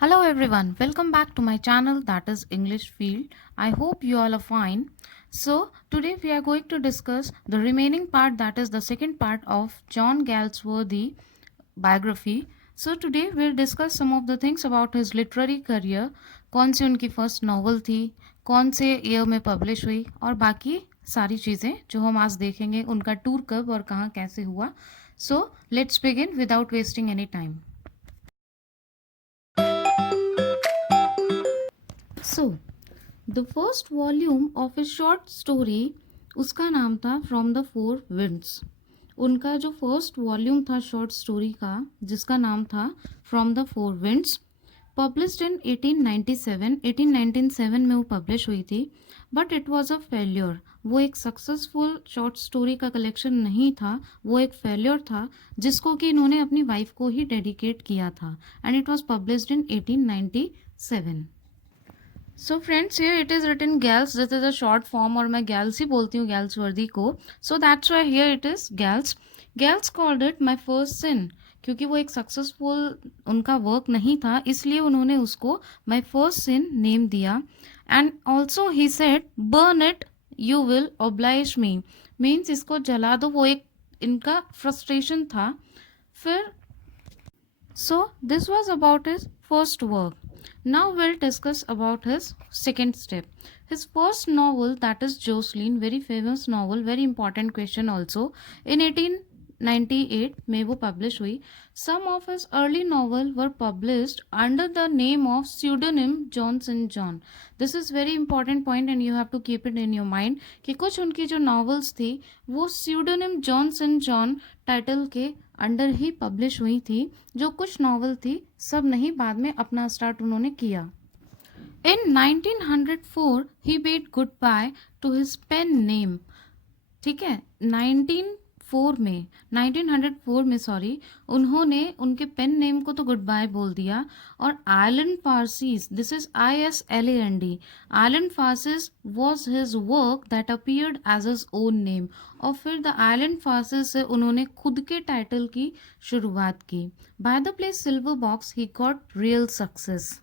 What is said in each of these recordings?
Hello everyone, welcome back to my channel that is English Field. I hope you all are fine. So, today we are going to discuss the remaining part, that is the second part of John Galsworthy biography. So, today we'll discuss some of the things about his literary career, कौन सी उनकी first novel थी, कौन से year में publish हुई और बाकी सारी चीज़ें जो हम आज देखेंगे, उनका टूर कब और कहाँ कैसे हुआ. So, let's begin without wasting any time. So, the first volume of A short story, उसका नाम था फ्रॉम द फोर विंड्स. उनका जो फर्स्ट वॉल्यूम था शॉर्ट स्टोरी का, जिसका नाम था from the four winds, published in 1897 में वो पब्लिश हुई थी. But it was a failure. वो एक सक्सेसफुल शॉर्ट स्टोरी का कलेक्शन नहीं था, वो एक फेल्योर था जिसको कि इन्होंने अपनी वाइफ को ही डेडिकेट किया था. And it was published in 1897. So friends, here it is written Gals. This is a short form और मैं गैल्स ही बोलती हूँ गैल्सवर्दी को. So that's why here it is Gals. Gals called it my first sin. क्योंकि वो एक successful उनका वर्क नहीं था, इसलिए उन्होंने उसको माई फर्स्ट सिन नेम दिया. And also he said burn it you will oblige me. Means इसको जला दो, वो एक इनका फ्रस्ट्रेशन था. फिर so this was about his first work. Now we'll discuss about his second step. His first novel, that is Jocelyn, very famous novel, very important question also. In 1898 में वो publish हुई. Some of his early novel were published under the name of pseudonym John St. John. This is very important point and you have to keep it in your mind कि कुछ उनकी जो novels थी वो pseudonym John St. John title के under ही publish हुई थी. जो कुछ नॉवल थी सब नहीं, बाद में अपना स्टार्ट उन्होंने किया. In 1904 he bid good bye to his pen name. ठीक है, 1904 में सॉरी, उन्होंने उनके पेन नेम को तो गुड बाय बोल दिया. और island Pharisees, this is ISLAND, island Pharisees was his work that appeared as his own name. और फिर द आइलैंड फारसीज से उन्होंने खुद के टाइटल की शुरुआत की. By the play silver box he got real success.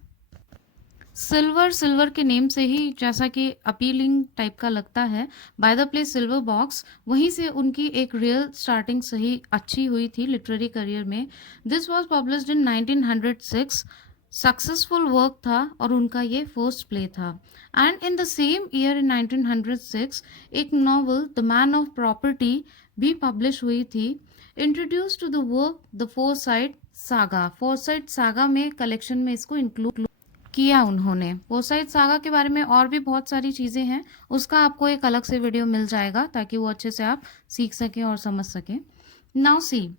Silver के नेम से ही जैसा कि अपीलिंग टाइप का लगता है, by the play silver box, वहीं से उनकी एक रियल स्टार्टिंग सही अच्छी हुई थी लिटरेरी करियर में. This was published in 1906. Successful work था और उनका ये फर्स्ट प्ले था. And in the same year in 1906 एक novel the Man of Property भी पब्लिश हुई थी. Introduce to the work the Forsyte Saga में कलेक्शन में इसको इंक्लूड किया उन्होंने. पोसाइड सागा के बारे में और भी बहुत सारी चीज़ें हैं, उसका आपको एक अलग से वीडियो मिल जाएगा ताकि वो अच्छे से आप सीख सकें और समझ सकें. Now see,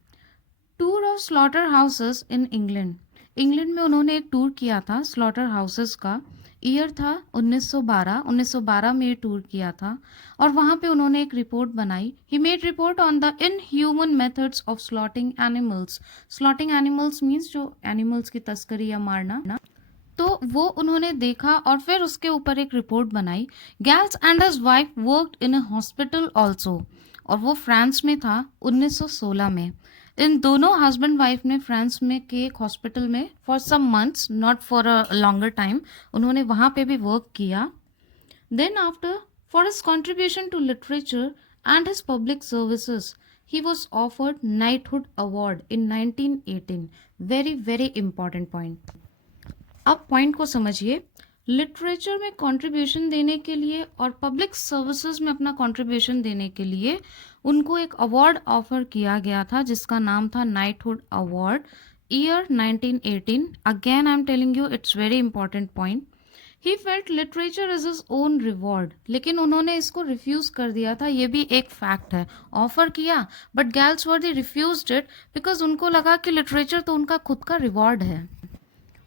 tour of slaughter houses in England. England में उन्होंने एक टूर किया था स्लॉटर हाउसेस का. ईयर था 1912 में ये टूर किया था. और वहाँ पे उन्होंने एक रिपोर्ट बनाई. He made report on the inhuman methods of slotting animals. Slotting animals means जो एनिमल्स की तस्करी या मारना. तो वो उन्होंने देखा और फिर उसके ऊपर एक रिपोर्ट बनाई. Gales and his wife worked in a hospital also. और वो फ्रांस में था 1916 में. इन दोनों हस्बैंड वाइफ ने फ्रांस में के एक हॉस्पिटल में for some months, not for a longer time, उन्होंने वहाँ पे भी वर्क किया. Then after, for his contribution to literature and his public services, he was offered knighthood award in 1918. Very very important point. अब point को समझिए. Literature में contribution देने के लिए और पब्लिक सर्विसेज में अपना कंट्रीब्यूशन देने के लिए उनको एक अवार्ड ऑफर किया गया था जिसका नाम था knighthood award. Year 1918. Again I am telling you, it's very important point. He felt literature is his own reward. लेकिन उन्होंने इसको रिफ्यूज कर दिया था, ये भी एक फैक्ट है. ऑफर किया बट गैल्सवर्दी रिफ्यूज्ड इट बिकॉज उनको लगा कि लिटरेचर तो उनका खुद का रिवॉर्ड है.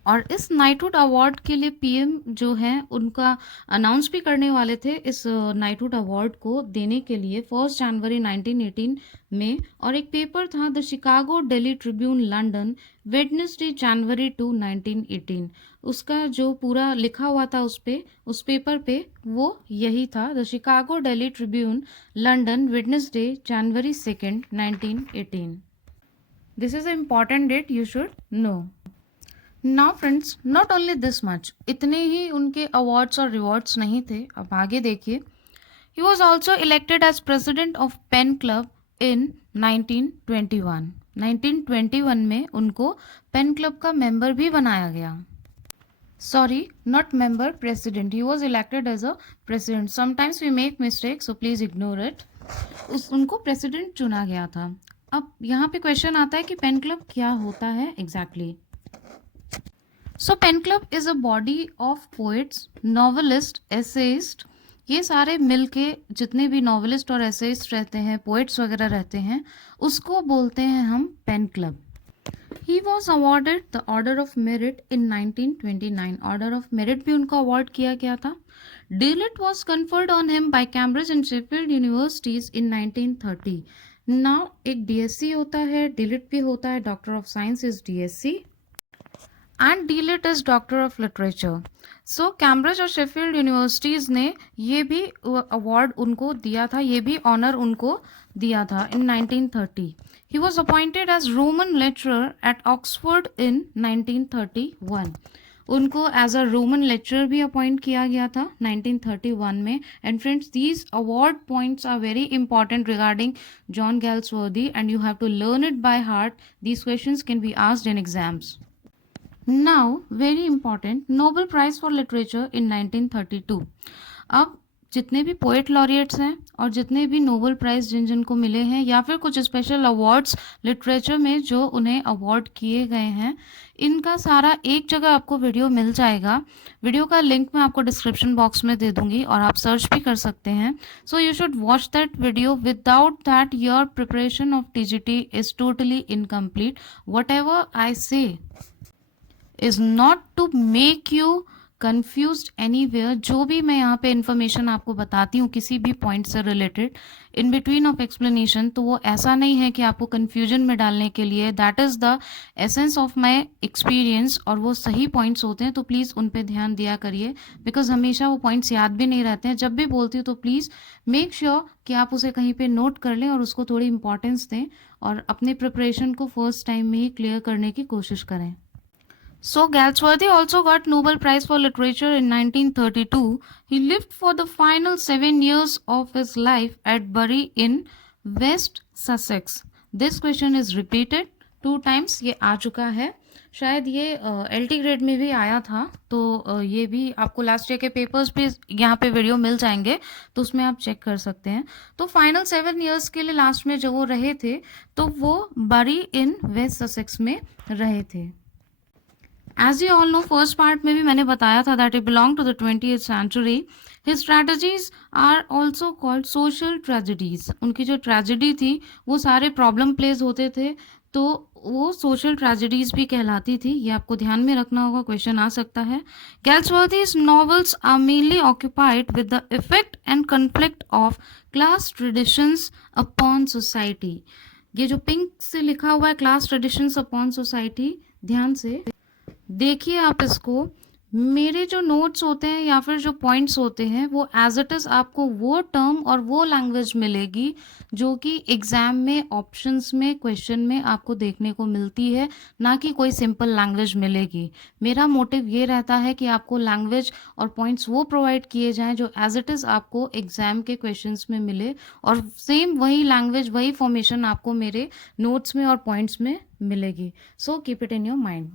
और इस नाइटहुड अवार्ड के लिए पीएम जो हैं उनका अनाउंस भी करने वाले थे इस नाइटहुड अवार्ड को देने के लिए 1 जनवरी 1918 में. और एक पेपर था the Chicago Daily Tribune London, Wednesday January 2 1918. उसका जो पूरा लिखा हुआ था उस पेपर पे वो यही था, the Chicago Daily Tribune London, Wednesday January 2 1918. This is a important date, you should know. Now friends, not only this much, इतने ही उनके अवार्ड्स और रिवॉर्ड्स नहीं थे, अब आगे देखिए। He was also elected as president of PEN Club in 1921। 1921 में उनको पेन क्लब का मेंबर भी बनाया गया। Sorry, not member, president. He was elected as a president. Sometimes we make mistakes, so please ignore it. उनको president चुना गया था। अब यहाँ पे क्वेश्चन आता है कि पेन क्लब क्या होता है exactly. So PEN Club is a body of poets, novelist, essayist, ये सारे मिलके जितने भी नॉवलिस्ट और एसेइस्ट रहते हैं, पोइट्स वगैरह रहते हैं, उसको बोलते हैं हम PEN Club. He was awarded the Order of Merit in 1929. Order of Merit भी उनको award किया गया था। D.Litt was conferred on him by Cambridge and Sheffield Universities in 1930. Now एक DSc होता है, D.Litt भी होता है, Doctor of Science is DSc and D.Litt is Doctor of Literature. So Cambridge और शेफील्ड यूनिवर्सिटीज़ ने ये भी अवार्ड उनको दिया था, ये भी ऑनर उनको दिया था इन 1930. He was appointed as Roman lecturer at Oxford in 1931. उनको एज अ रोमन लेक्चरर भी अपॉइंट किया गया था 1931 में. And friends, these award points are very important regarding John Galsworthy and you have to learn it by heart. These questions can be asked in exams. Now, very important, Nobel Prize for Literature in 1932. अब जितने भी poet laureates हैं और जितने भी Nobel prize जिन जिनको मिले हैं या फिर कुछ स्पेशल अवार्ड्स लिटरेचर में जो उन्हें अवार्ड किए गए हैं, इनका सारा एक जगह आपको वीडियो मिल जाएगा. वीडियो का लिंक मैं आपको डिस्क्रिप्शन बॉक्स में दे दूंगी और आप सर्च भी कर सकते हैं. So you should watch that video. Without that your preparation of TGT is totally incomplete. What ever I से is not to make you confused anywhere. जो भी मैं यहाँ पे इन्फॉर्मेशन आपको बताती हूँ किसी भी पॉइंट से related in between of explanation, तो वो ऐसा नहीं है कि आपको कन्फ्यूजन में डालने के लिए. That is the essence of my experience और वो सही पॉइंट्स होते हैं, तो प्लीज़ उन पे ध्यान दिया करिए बिकॉज हमेशा वो पॉइंट्स याद भी नहीं रहते हैं. जब भी बोलती हूँ तो प्लीज़ मेक श्योर कि आप उसे कहीं पे नोट कर लें और उसको थोड़ी इंपॉर्टेंस दें और अपने प्रिपरेशन को फर्स्ट टाइम में ही क्लियर करने की कोशिश करें. So Galsworthy also got Nobel Prize for Literature in 1932. He lived for the final 7 years of his life at Bury in West Sussex. This question is repeated 2 times. ये आ चुका है, शायद ये LT ग्रेड में भी आया था, तो ये भी आपको लास्ट ईयर के पेपर्स पे यहाँ पे वीडियो मिल जाएंगे, तो उसमें आप चेक कर सकते हैं. तो फाइनल 7 ईयर्स के लिए लास्ट में जब वो रहे थे तो वो बरी इन वेस्ट ससेक्स में रहे थे. As you all know, first part में भी मैंने बताया था that he belonged to the 20th century. His tragedies are also called social tragedies. उनकी जो ट्रेजेडी थी वो सारे प्रॉब्लम प्लेस होते थे, तो वो सोशल ट्रेजेडीज भी कहलाती थी. ये आपको ध्यान में रखना होगा, क्वेश्चन आ सकता है. Galsworthy's novels are mainly occupied with the effect and conflict of class traditions upon society. ये जो पिंक से लिखा हुआ है क्लास ट्रेडिशंस अपॉन सोसाइटी, ध्यान से देखिए आप इसको. मेरे जो नोट्स होते हैं या फिर जो पॉइंट्स होते हैं वो एज इट इज़ आपको वो टर्म और वो लैंग्वेज मिलेगी जो कि एग्ज़ाम में ऑप्शंस में क्वेश्चन में आपको देखने को मिलती है, ना कि कोई सिंपल लैंग्वेज मिलेगी. मेरा मोटिव ये रहता है कि आपको लैंग्वेज और पॉइंट्स वो प्रोवाइड किए जाएं जो एज इट इज़ आपको एग्ज़ाम के क्वेश्चंस में मिले और सेम वही लैंग्वेज वही फॉर्मेशन आपको मेरे नोट्स में और पॉइंट्स में मिलेगी. So keep it in your mind.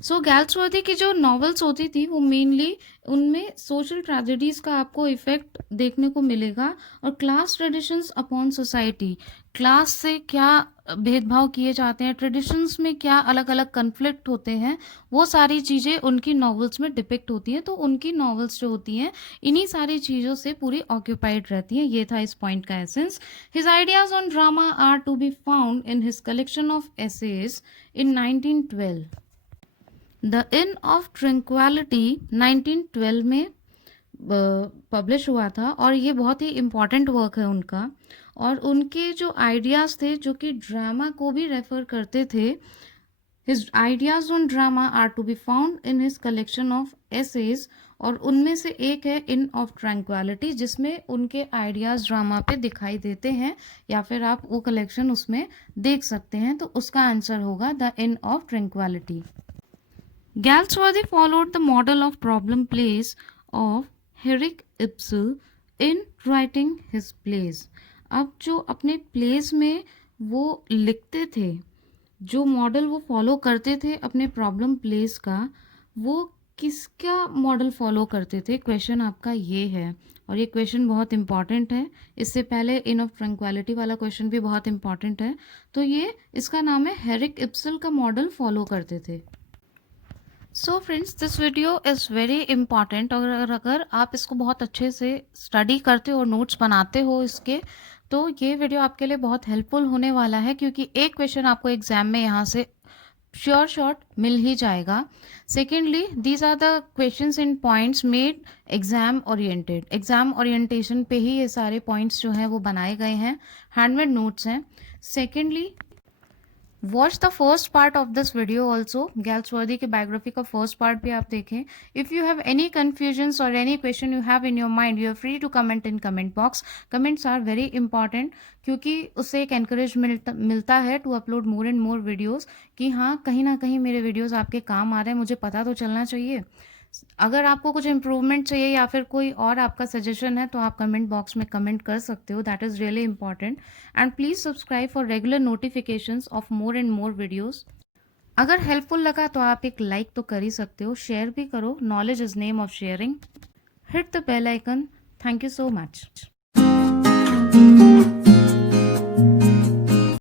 So Galsworthy की जो नॉवेल्स होती थी वो मेनली उनमें सोशल ट्रेजेडीज़ का आपको इफ़ेक्ट देखने को मिलेगा और class traditions upon society, class से क्या भेदभाव किए जाते हैं, ट्रेडिशंस में क्या अलग अलग कन्फ्लिक्ट होते हैं, वो सारी चीज़ें उनकी नॉवेल्स में डिपिक्ट होती हैं. तो उनकी नॉवेल्स जो होती हैं इन्हीं सारी चीज़ों से पूरी ऑक्यूपाइड रहती हैं. ये था इस पॉइंट का essence. His ideas on drama are to be found in his collection of essays in 1912. The inn of tranquillity 1912 में पब्लिश हुआ था और ये बहुत ही इम्पॉर्टेंट वर्क है उनका. और उनके जो आइडियाज़ थे जो कि ड्रामा को भी रेफ़र करते थे, his ideas on drama are to be found in his collection of essays और उनमें से एक है इन ऑफ ट्रंक्वालिटी जिसमें उनके आइडियाज़ ड्रामा पे दिखाई देते हैं या फिर आप वो कलेक्शन उसमें देख सकते हैं. तो उसका आंसर होगा the inn of tranquillity. Galsworthy followed the model of problem plays of Henrik Ibsen in writing his plays. अब जो अपने प्लेस में वो लिखते थे, जो मॉडल वो फॉलो करते थे अपने प्रॉब्लम प्लेस का, वो किसका मॉडल फॉलो करते थे? क्वेश्चन आपका ये है, और ये क्वेश्चन बहुत इंपॉर्टेंट है। इससे पहले इन ऑफ ट्रंक्विलिटी वाला क्वेश्चन भी बहुत इंपॉर्टेंट है। तो ये इसका नाम है, हेरिक इब्सन का मॉडल फॉलो करते थे। So friends, this video is very important, और अगर आप इसको बहुत अच्छे से स्टडी करते हो और नोट्स बनाते हो इसके, तो ये वीडियो आपके लिए बहुत हेल्पफुल होने वाला है, क्योंकि एक क्वेश्चन आपको एग्जाम में यहाँ से श्योर शॉट मिल ही जाएगा। Secondly, these are the questions in points made exam oriented. Exam orientation पे ही ये सारे पॉइंट्स जो हैं वो बनाए गए हैं, हैंडमेड नोट्स हैं। Secondly, watch the first part of this video also. Galsworthy की बायोग्राफी का फर्स्ट पार्ट भी आप देखें। If you have any confusions और any question you have in your mind, you are free to comment in comment box. Comments are very important, क्योंकि उससे एक encourage मिलता है to upload more and more videos, कि हाँ, कहीं ना कहीं मेरे वीडियोज़ आपके काम आ रहे हैं, मुझे पता तो चलना चाहिए। अगर आपको कुछ इम्प्रूवमेंट चाहिए या फिर कोई और आपका सजेशन है, तो आप कमेंट बॉक्स में कमेंट कर सकते हो। That is really important. And please subscribe for regular notifications of more and more videos. अगर हेल्पफुल लगा तो आप एक लाइक तो कर ही सकते हो, शेयर भी करो। Knowledge is name of sharing. Hit the bell icon. Thank you so much.